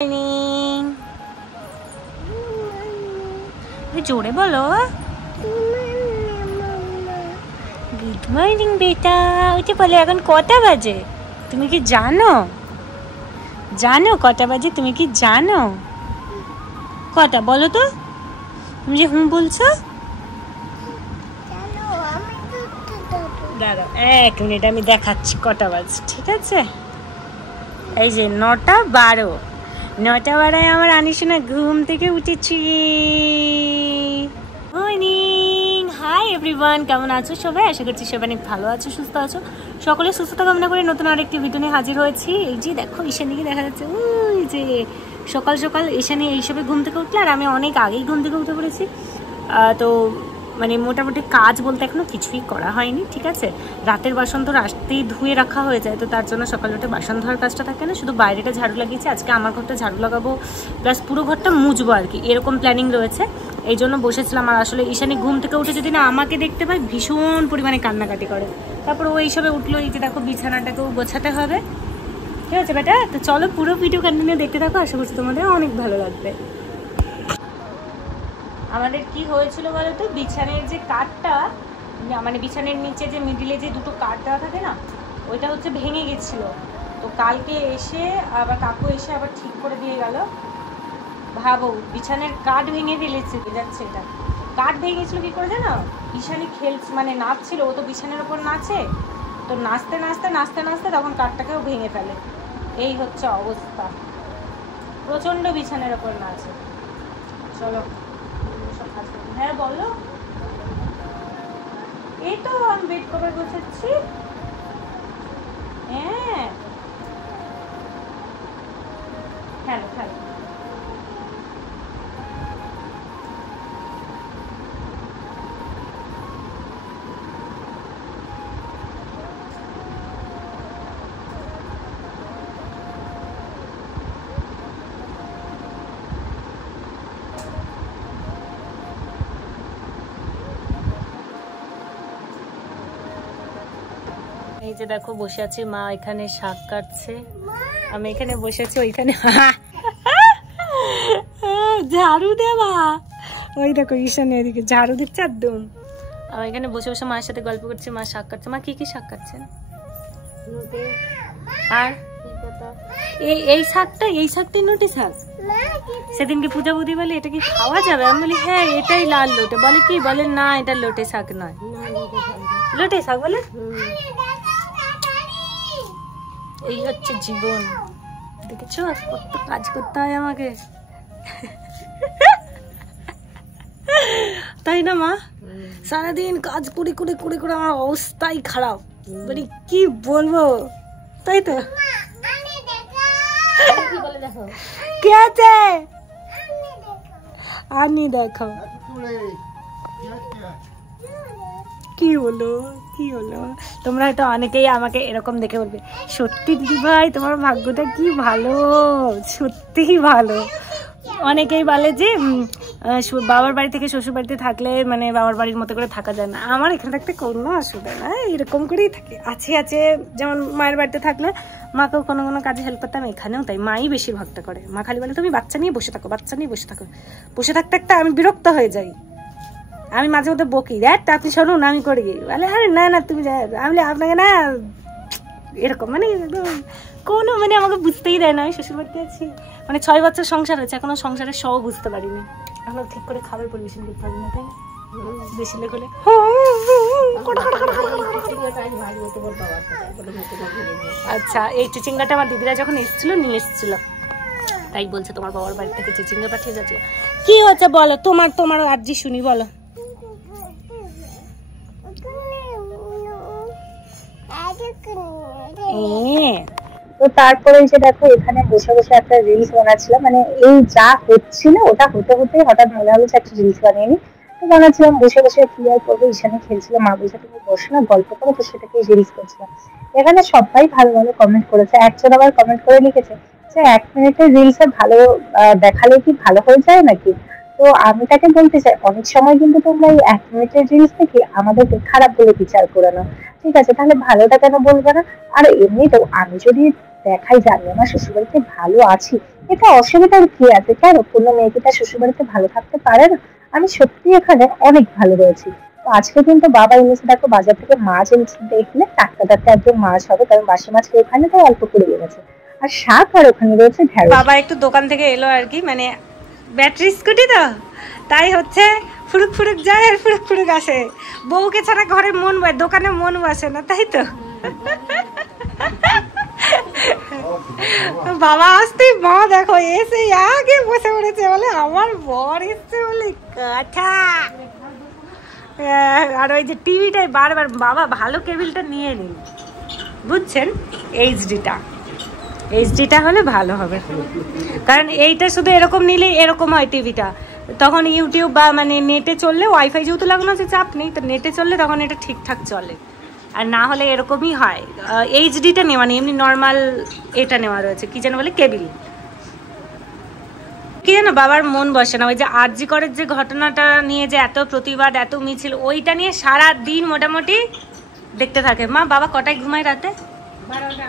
Morning, জোরে বলো। Good morning বেটা। ওইটা বলে এখন কটা বাজে তুমি কি জানো? জানো কটা বাজে তুমি কি জানো? কটা বলো তো, তুমি যে হুম বলছো। দাঁড়া 1 মিনিট, আমি দেখাচ্ছি কটা বাজে। ঠিক আছে, এই যে 9:12। 9:12 আমার আনিশোনা ঘুম থেকে উঠেছি। মর্নিং, হাই এভরিওয়ান, কেমন আছো সবাই? আশা করছি সবাই অনেক ভালো আছো, সুস্থ আছো। সকলে সুস্থতা কামনা করে নতুন আরেকটি ভিডিও নিয়ে হাজির হয়েছি। এই যে দেখো ঈশানীকে দেখা যাচ্ছে, ওই যে সকাল সকাল ঈশানী এইসবে ঘুম থেকে উঠলে, আর আমি অনেক আগেই ঘুম থেকে উঠে পড়েছি। তো মানে মোটামুটি কাজ বলতে এখনো কিছুই করা হয়নি। ঠিক আছে, রাতের বাসন তো রাতেই ধুয়ে রাখা হয়ে যায়, তো তার জন্য সকালে উঠে বাসন ধোয়ার কাজটা থাকে না, শুধু বাইরেটা ঝাড়ু লাগিয়েছি। আজকে আমার ঘরটা ঝাড়ু লাগাবো, প্লাস পুরো ঘরটা মুছবো আর কি, এরকম প্ল্যানিং রয়েছে। এই জন্য বসেছিলাম। আর আসলে ঈশানী ঘুম থেকে উঠে যদি না আমাকে দেখতে পায়, ভীষণ পরিমাণে কান্নাকাটি করে। তারপর ও এইসবে উঠলো, এই যে দেখো বিছানাটাকেও গোছাতে হবে। ঠিক আছে বেটা, তো চলো পুরো ভিডিও কন্টিনিউ দেখতে থাকো, আশা করছি তোমাদের অনেক ভালো লাগবে। আমাদের কি হয়েছিল বলতো, বিছানের যে কাঠটা, মানে বিছানের নিচে যে মিডিলে যে দুটো কাঠ দেওয়া থাকে না, ওইটা হচ্ছে ভেঙে গেছিল। তো কালকে এসে আবার কাকু এসে আবার ঠিক করে দিয়ে গেল। ভাবো, বিছানের কাঠ ভেঙে ফেলেছে, যাচ্ছে এটা। কাঠ ভেঙে গেছিল কি করে জানো? ঈশানী মানে নাচছিল, ও তো বিছানার ওপর নাচে, তো নাচতে নাচতে নাচতে নাচতে তখন কাঠটাকেও ভেঙে ফেলে। এই হচ্ছে অবস্থা, প্রচন্ড বিছানার ওপর নাচে। চলো, হ্যাঁ বলো। এই তো আমি বেড কভার গোছাচ্ছি। হ্যাঁ, খেলো খেলো। এই যে দেখো বসে আছি, মা এখানে শাক কাটছে, আমি এখানে বসে আছি। ওইখানে ঝাড়ু দেওয়া, ওই দেখো ঈশানী এদিকে ঝাড়ু দিচ্ছে একদম। আমি এখানে বসে বসে মায়ের সাথে গল্প করছি, মা শাক কাটছে। মা কি কি শাক কাটছেন? আর এই শাকটাই নোটে শাক। সেদিনকে পূজা বুদ্ধি বলে এটা কি খাওয়া যাবে? আমি বলি হ্যাঁ এটাই লাল লোটে। বলে কি, বলে না এটা লোটে শাক নয়। লোটে শাক বলে। এই হচ্ছে জীবন, দেখেছো কত কাজ করতে হয় আমাকে, তাই না মা? সারাদিন কাজ করে করে করে করে আমার অবস্থাই খারাপ, মানে কি বলবো। তাই তো, কে আছে? আনি দেখো কি হলো, কি হলো। তোমরা হয়তো অনেকেই আমাকে এরকম দেখে বলবে, সত্যি দিদি ভাই তোমার ভাগ্যটা কি ভালো, সত্যিই ভালো। অনেকেই বলে যে বাবার বাড়ি থেকে শ্বশুর বাড়িতে থাকলে মানে বাবার বাড়ির মতো করে থাকা যায় না। আমার এখানে থাকতে কোনো অসুবিধা না, এরকম করেই থাকে। আছে যেমন মায়ের বাড়িতে থাকলে মাকেও কোনো কোনো কাজে হেল্প করতাম, এখানেও তাই। মাই বেশিরভাগটা করে। মা খালি বলে তুমি বাচ্চা নিয়ে বসে থাকো, বাচ্চা নিয়ে বসে থাকো। বসে থাকতে থাকতে আমি বিরক্ত হয়ে যাই। আমি মাঝে মধ্যে বকি, দেখ আপনি শুনুন আমি করে গিয়ে বলে আরে না না তুমি আমি আপনাকে না, এরকম মানে কোনো মানে আমাকে বুঝতেই দেয় না। আমি শ্বশুর বাড়িতে আছি, মানে 6 বছর সংসার হয়েছে, এখনো সংসারের সব বুঝতে পারিনি, এখনো ঠিক করে খাবার পরিবেশন করতে পারি না। তাই বেশি লোক হলে আচ্ছা। এই চিচিঙ্গাটা আমার দিদিরা যখন এসেছিল নিয়ে এসেছিল, তাই বলছে তোমার বাবার বাড়ি থেকে চিচিঙ্গা পাঠিয়ে যাচ্ছে। কি হচ্ছে বলো, তোমার আর্জি শুনি বলো। তো তারপরে যে দেখো এখানে বসে বসে একটা রিলস বানাচ্ছিলাম, মানে এই যা হচ্ছিল ওটা হতে হতে হঠাৎ মনে হলো একটা রিলস বানিয়ে নি। তো বানাচ্ছিলাম বসে বসে, কি আর করবো, ঈশানী খেলছিল, মা বলছে তুমি বসো না গল্প করো, তো সেটাকে রিলস করছিলাম। এখানে সবাই ভালো ভালো কমেন্ট করেছে, একজন আবার কমেন্ট করে লিখেছে যে 1 মিনিটের রিলসে ভালো দেখালে কি ভালো হয়ে যায় নাকি। তো আমি তাকে বলতে চাই, অনেক সময় কিন্তু তোমরা এই 1 মিনিটের রিলস দেখে আমাদেরকে খারাপ বলে বিচার করে না। ঠিক আছে, তাহলে ভালোটা কেন বলবে না? আর এমনি তো আমি যদি দেখাই যে আমি আমার শ্বশুরবাড়িতে ভালো আছি, এটা অসুবিধার কি আছে? কেন কোনো মেয়ে কি তার শ্বশুরবাড়িতে ভালো থাকতে পারে না? আমি সত্যি এখানে অনেক ভালো রয়েছি। তো আজকে কিন্তু বাবা এনেছে, দেখো বাজার থেকে মাছ এনেছে, দেখলে টাটকা টাটকা একদম মাছ হবে, কারণ বাসি মাছ ওখানে তো অল্প করে এনেছে। আর শাক, আর ওখানে রয়েছে ঢেঁড়স। বাবা একটু দোকান থেকে এলো আর কি, মানে ব্যাটারি স্কুটি তো, তাই হচ্ছে ফুরুক ফুরুক যায় আর ফুরুক ফুরুক আসে। বউকে ছাড়া ঘরে মন দোকানে মন বসে না, তাই তো। বাবা আসতে মা দেখো এসে আগে বসে পড়েছে, বলে আমার বর এসছে বলে কথা। আর ওই যে টিভিটাই বারবার বাবা ভালো কেবিলটা নিয়ে নিন, বুঝছেন, এইচডিটা হলে ভালো হবে, কারণ এইটা শুধু এরকম নিলে এরকম হয় টিভিটা, তখন ইউটিউব বা মানে নেটে চললে, ওয়াইফাই যেহেতু লাগানো আছে চাপ নেই, তো নেটে চললে তখন এটা ঠিকঠাক চলে, আর না হলে এরকমই হয়। এইচডিটা নেওয়া নেই, এমনি নর্মাল এটা নেওয়া রয়েছে, কি যেন বলে কেবিল। কি জানো বাবার মন বসে না, ওই যে আরজি করের যে ঘটনাটা নিয়ে যে এত প্রতিবাদ এত মিছিল, ওইটা নিয়ে সারা দিন মোটামুটি দেখতে থাকে। মা বাবা কটায় ঘুমায় রাতে? 12টা।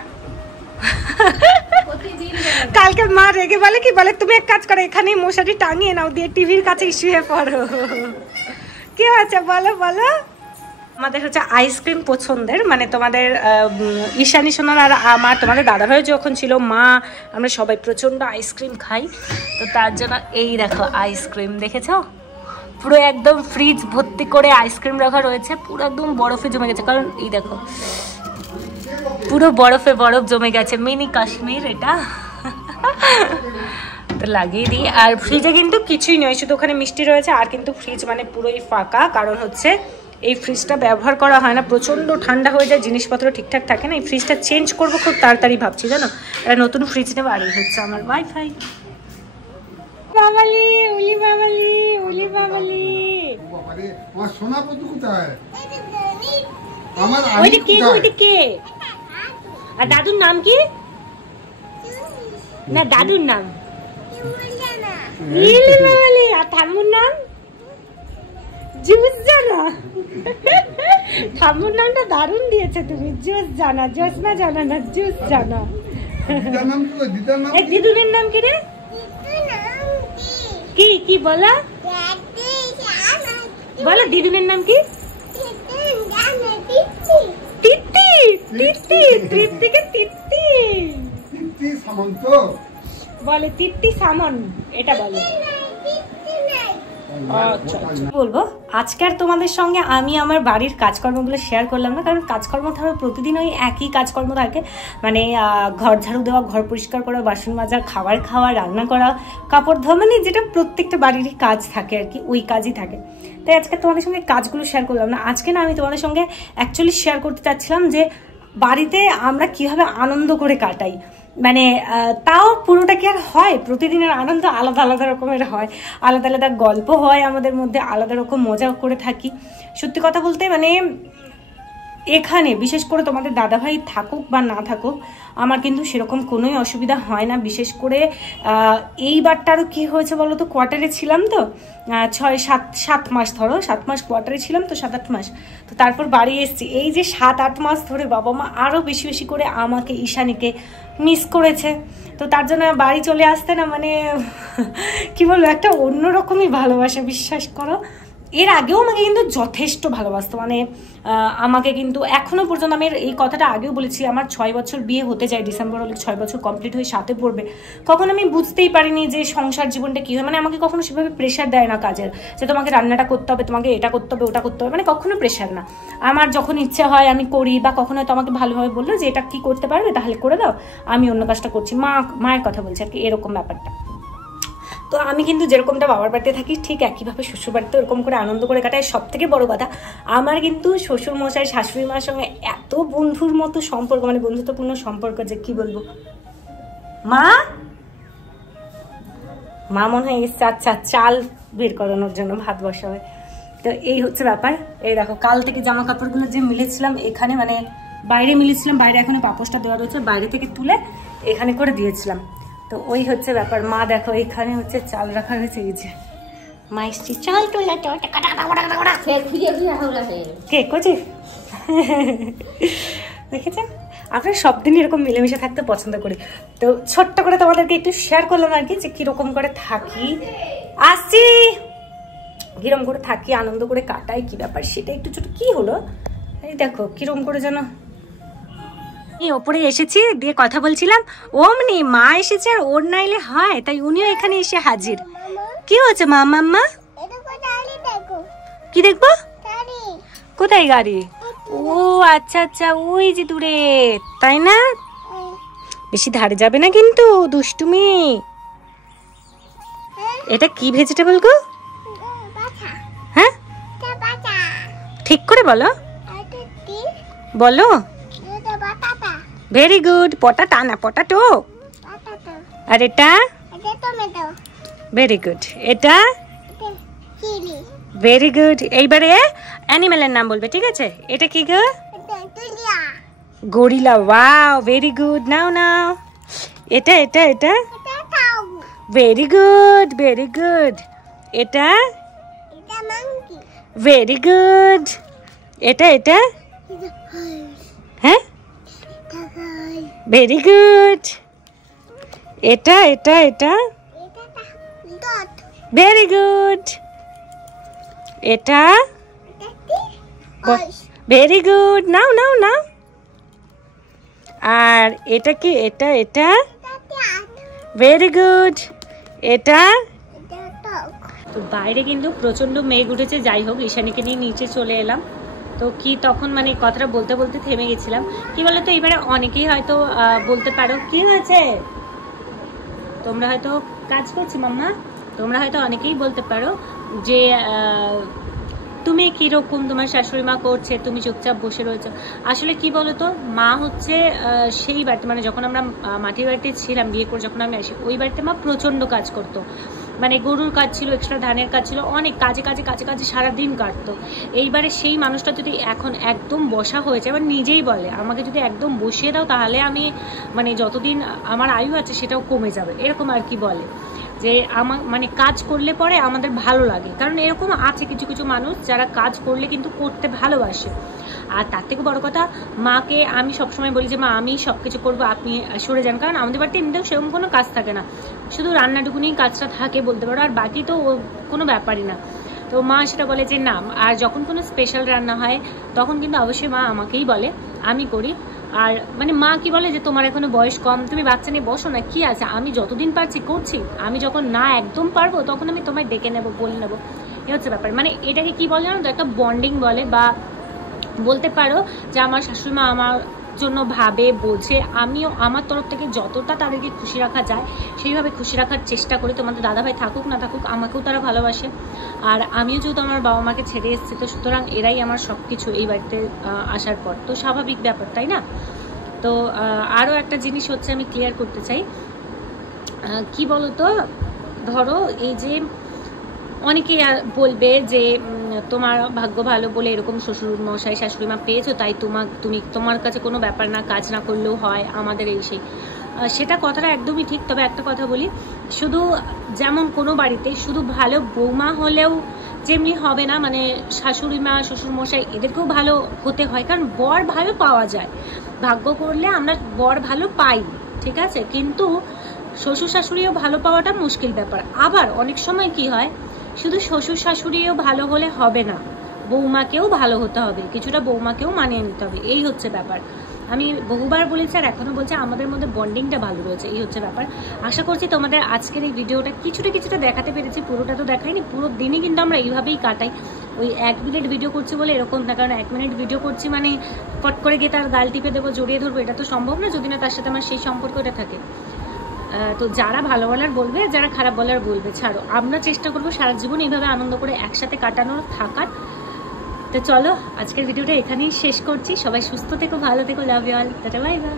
কালকে মা রেগে বলে কি বলে, তুমি এক কাজ করো এখানেই মশারি টাঙিয়ে নাও, দিয়ে টিভির কাছে শুয়ে পড়ো। কি হয়েছে বলো বলো। আমাদের হচ্ছে আইসক্রিম পছন্দের, মানে তোমাদের ঈশানী সোনার আর আমার, তোমাদের দাদাভাই যখন ছিল, মা আমরা সবাই প্রচণ্ড আইসক্রিম খাই, তো তার জন্য এই দেখো আইসক্রিম দেখেছো, পুরো একদম ফ্রিজ ভর্তি করে আইসক্রিম রাখা রয়েছে, পুরো একদম বরফে জমে গেছে, কারণ এই দেখো পুরো বরফে বরফ জমে গেছে, মিনি কাশ্মীর এটা। তো লাগিয়ে দিই। আর ফ্রিজে কিন্তু কিছুই নয়, শুধু ওখানে মিষ্টি রয়েছে, আর কিন্তু ফ্রিজ মানে পুরোই ফাঁকা, কারণ হচ্ছে এই ফ্রিজটা ব্যবহার করা হয় না, প্রচণ্ড ঠান্ডা হয়ে যায়, জিনিসপত্র ঠিকঠাক থাকে না। এই ফ্রিজটা চেঞ্জ করবো খুব তাড়াতাড়ি ভাবছি, জানো, একটা নতুন ফ্রিজ নেবো। আর এই হচ্ছে আমার ওয়াইফাই। বাবালি উলি বাবালি উলি বাবালি, আমার সোনা পুত্র কোথায়? ওইটা কে? ওইটা কে? আর দাদুর নাম কি? না দাদুর নাম ইলি বাবালি, আর ঠাম্মুর নাম জুস জানা। ঠাম্মুর নামটা দারুণ দিয়েছে তুমি, জুস জানা, জোসনা জানা না, জুস জানা। দিদুনের নাম কি রে? কি কি বলা বলো, দিদুনের নাম কি? তিত্তি। তিত্তি, তৃপ্তিকে তিত্তি সামন্ত বলে, তিত্তি সামন এটা বলে। বলবো আজকে আর তোমাদের সঙ্গে আমি আমার বাড়ির কাজকর্মগুলো শেয়ার করলাম না, কারণ কাজকর্ম ধরো প্রতিদিন ওই একই কাজকর্ম থাকে, মানে ঘর ঝাড়ু দেওয়া, ঘর পরিষ্কার করা, বাসন মাজা, খাবার খাওয়া, রান্না করা, কাপড় ধোয়া, মানে যেটা প্রত্যেকটা বাড়িরই কাজ থাকে আর কি, ওই কাজই থাকে। তাই আজকে তোমাদের সঙ্গে কাজগুলো শেয়ার করলাম না। আজকে না আমি তোমাদের সঙ্গে অ্যাকচুয়ালি শেয়ার করতে চাচ্ছিলাম যে বাড়িতে আমরা কিভাবে আনন্দ করে কাটাই, মানে তাও পুরোটা কি আর হয়, প্রতিদিনের আনন্দ আলাদা আলাদা রকমের হয়, আলাদা আলাদা গল্প হয় আমাদের মধ্যে, আলাদা রকম মজা করে থাকি। সত্যি কথা বলতে মানে এখানে বিশেষ করে তোমাদের দাদাভাই থাকুক বা না থাকুক, আমার কিন্তু সেরকম কোনোই অসুবিধা হয় না। বিশেষ করে এইবারটারও কি হয়েছে বলো তো, কোয়ার্টারে ছিলাম তো 6-7 মাস, ধরো 7 মাস কোয়ার্টারে ছিলাম তো, 7-8 মাস, তো তারপর বাড়ি এসেছি। এই যে 7-8 মাস ধরে বাবা মা আরও বেশি বেশি করে আমাকে, ঈশানীকে মিস করেছে, তো তার জন্য বাড়ি চলে আসতে না মানে কি বলবো, একটা অন্যরকমই ভালোবাসা, বিশ্বাস করো। এর আগেও আমাকে কিন্তু যথেষ্ট ভালোবাসতো, মানে আমাকে কিন্তু এখনো পর্যন্ত, আমি এই কথাটা আগেও বলেছি, আমার 6 বছর বিয়ে হতে যায়, ডিসেম্বর হলে 6 বছর কমপ্লিট হয়ে 7-এ পড়বে। কখন আমি বুঝতেই পারিনি যে সংসার জীবনটা কী হয়, মানে আমাকে কখনো সেভাবে প্রেশার দেয় না কাজের, যে তোমাকে রান্নাটা করতে হবে, তোমাকে এটা করতে হবে, ওটা করতে হবে, মানে কখনো প্রেশার না। আমার যখন ইচ্ছে হয় আমি করি, বা কখনো হয়তো আমাকে ভালোভাবে বললো যে এটা কি করতে পারবে, তাহলে করে দাও, আমি অন্য কাজটা করছি, মায়ের কথা বলছি আর কি, এরকম ব্যাপারটা। তো আমি কিন্তু যেরকমটা বাবার বাড়িতে থাকি ঠিক একইভাবে শ্বশুর বাড়িতে ওরকম করে আনন্দ করে কাটাই। সব থেকে বড় কথা, আমার কিন্তু শ্বশুর মশাই শাশুড়ি মার সঙ্গে এত বন্ধুর মতো সম্পর্ক, মানে বন্ধুত্বপূর্ণ সম্পর্ক যে কি বলবো। মা মনে হয় এসছে, আচ্ছা চাল বের করানোর জন্য, ভাত বসাবে। তো এই হচ্ছে ব্যাপার। এই দেখো কাল থেকে জামা কাপড়গুলো যে মিলেছিলাম এখানে, মানে বাইরে মিলেছিলাম, বাইরে এখানে পাপোশটা দেওয়া রয়েছে, বাইরে থেকে তুলে এখানে করে দিয়েছিলাম। তো ওই হচ্ছে ব্যাপার। মা দেখো এখানে হচ্ছে চাল রাখা হয়েছে, এই যে মা এসছি চাল তোলা, কে করছে দেখেছেন। আমরা সব দিন এরকম মিলেমিশে থাকতে পছন্দ করি। তো ছোট্ট করে তোমাদেরকে একটু শেয়ার করলাম আর কি, যে কিরকম করে থাকি, আসছি কিরকম করে থাকি, আনন্দ করে কাটাই, কি ব্যাপার সেটা একটু ছোট। কি হলো এই দেখো কিরকম করে যেন ওপরে এসেছি, দিয়ে কথা বলছিলাম, অমনি মা এসেছে আর ওর নাইলে হয়, তাই উনিও এখানে এসে হাজির। কি হচ্ছে মা? মাম্মা কি দেখবো? কোথায় গাড়ি? ও আচ্ছা আচ্ছা, ওই যে দূরে, তাই না? বেশি ধারে যাবে না কিন্তু, দুষ্টুমি। এটা কি ভেজিটেবল গো? হ্যাঁ ঠিক করে বলো, বলো। ভেরি গুড, পটাটা না পটাটো। আর এটা ভেরি গুড, এটা ভেরি গুড। এইবারে অ্যানিমেলের নাম বলবে, ঠিক আছে? এটা কি গো? Gorilla. Wow, very good. Now now, এটা এটা এটা ভেরি গুড, ভেরি গুড। এটা ভেরি গুড। এটা এটা হ্যাঁ ভেরি গুড। এটা এটা এটা ভেরি গুড। এটা very good. Now now now. আর এটা কি? এটা এটা ভেরি গুড। এটা তো বাইরে কিন্তু প্রচন্ড মেঘ উঠেছে। যাই হোক, ঈশানীকে নিয়ে নিচে চলে এলাম। তো কি তখন মানে কথাটা বলতে বলতে থেমে গেছিলাম। কি বলতো, এবারে অনেকেই হয়তো বলতে পারো, কি হয়েছে? তোমরা হয়তো কাজ করছি মাম্মা, তোমরা হয়তো অনেকেই বলতে পারো যে তুমি কিরকম, তোমার শাশুড়ি মা করছে, তুমি চুপচাপ বসে রয়েছো। আসলে কি বলতো, মা হচ্ছে সেই বাড়িতে, মানে যখন আমরা মাটির বাড়িতে ছিলাম, বিয়ে করে যখন আমি আসি, ওই বাড়িতে মা প্রচন্ড কাজ করতো। মানে গরুর কাজ ছিল, এক্সট্রা ধানের কাজ ছিল, অনেক কাজে কাজে কাজে কাজে সারাদিন কাটতো। এইবারে সেই মানুষটা যদি এখন একদম বসা হয়েছে, এবার নিজেই বলে আমাকে যদি একদম বসিয়ে দাও তাহলে আমি মানে যতদিন আমার আয়ু আছে সেটাও কমে যাবে, এরকম আর কি বলে। যে আমার মানে কাজ করলে পরে আমাদের ভালো লাগে, কারণ এরকম আছে কিছু কিছু মানুষ যারা কাজ করলে কিন্তু করতে ভালোবাসে। আর তার থেকে বড় কথা, মাকে আমি সবসময় বলি যে মা আমি সব কিছু করবো, আপনি সরে যান, কারণ আমাদের বাড়িতে এমনিতেও সেরকম কোনো কাজ থাকে না, শুধু রান্নাটুকুনি কাজটা থাকে বলতে পারো, আর বাকি তো কোনো ব্যাপারই না। তো মা সেটা বলে যে না, আর যখন কোনো স্পেশাল রান্না হয় তখন কিন্তু অবশ্যই মা আমাকেই বলে, আমি করি। আর মানে মা কি বলে যে তোমার এখনো বয়স কম, তুমি বাচ্চা নিয়ে বসো না, কি আছে, আমি যতদিন পারছি করছি, আমি যখন না একদম পারবো তখন আমি তোমায় ডেকে নেবো, বলে নেবো, এ হচ্ছে ব্যাপার। মানে এটাকে কি বলে জানো তো, একটা বন্ডিং বলে, বা বলতে পারো যে আমার শাশুড়ি মা আমার জন্য ভাবে, বোঝে, আমিও আমার তরফ থেকে যতটা তাদেরকে খুশি রাখা যায় সেইভাবে খুশি রাখার চেষ্টা করি। তোমাদের দাদাভাই থাকুক না থাকুক, আমাকেও তারা ভালোবাসে, আর আমিও যেহেতু আমার বাবা মাকে ছেড়ে এসেছি, তো সুতরাং এরাই আমার সব কিছু এই বাড়িতে আসার পর, তো স্বাভাবিক ব্যাপার, তাই না? তো আরও একটা জিনিস হচ্ছে আমি ক্লিয়ার করতে চাই, কি বলতো, ধরো এই যে অনেকেই বলবে যে তোমার ভাগ্য ভালো বলে এরকম শ্বশুর মশাই শাশুড়ি মা পেয়েছো, তাই তুমি তোমার কাছে কোনো ব্যাপার না, কাজ না করলেও হয়, আমাদের এই সেই। সেটা কথাটা একদমই ঠিক। তবে একটা কথা বলি, শুধু যেমন কোনো বাড়িতে শুধু ভালো বৌমা হলেও যেমনি হবে না, মানে শাশুড়ি মা শ্বশুর মশাই এদেরকেও ভালো হতে হয়, কারণ বর ভালো পাওয়া যায়, ভাগ্য করলে আমরা বর ভালো পাই, ঠিক আছে, কিন্তু শ্বশুর শাশুড়িও ভালো পাওয়াটা মুশকিল ব্যাপার। আবার অনেক সময় কি হয়, শুধু শ্বশুর শাশুড়িও ভালো হলে হবে না, বৌমাকেও ভালো হতে হবে, কিছুটা বৌমাকেও মানিয়ে নিতে হবে, এই হচ্ছে ব্যাপার। আমি বহুবার বলেছি আর এখনো বলছি, আমাদের মধ্যে বন্ডিংটা ভালো রয়েছে, এই হচ্ছে ব্যাপার। আশা করছি তোমাদের আজকের এই ভিডিওটা কিছুটা দেখাতে পেরেছি, পুরোটা তো দেখাইনি, পুরো দিনই কিন্তু আমরা এইভাবেই কাটাই। ওই 1 মিনিট ভিডিও করছি বলে এরকম না, কারণ 1 মিনিট ভিডিও করছি মানে ফট করে গিয়ে তার গাল টিপে দেবো, জড়িয়ে ধরবো, এটা তো সম্ভব না, যদি না তার সাথে আমার সেই সম্পর্কটা থাকে। তো যারা ভালো বলার বলবে, যারা খারাপ বলার বলবে, ছাড়ো, আমরা চেষ্টা করবো সারা জীবন এইভাবে আনন্দ করে একসাথে কাটানোর, থাকার। তো চলো আজকের ভিডিওটা এখানেই শেষ করছি। সবাই সুস্থ থেকো, ভালো থেকো, love you all, tata, bye by.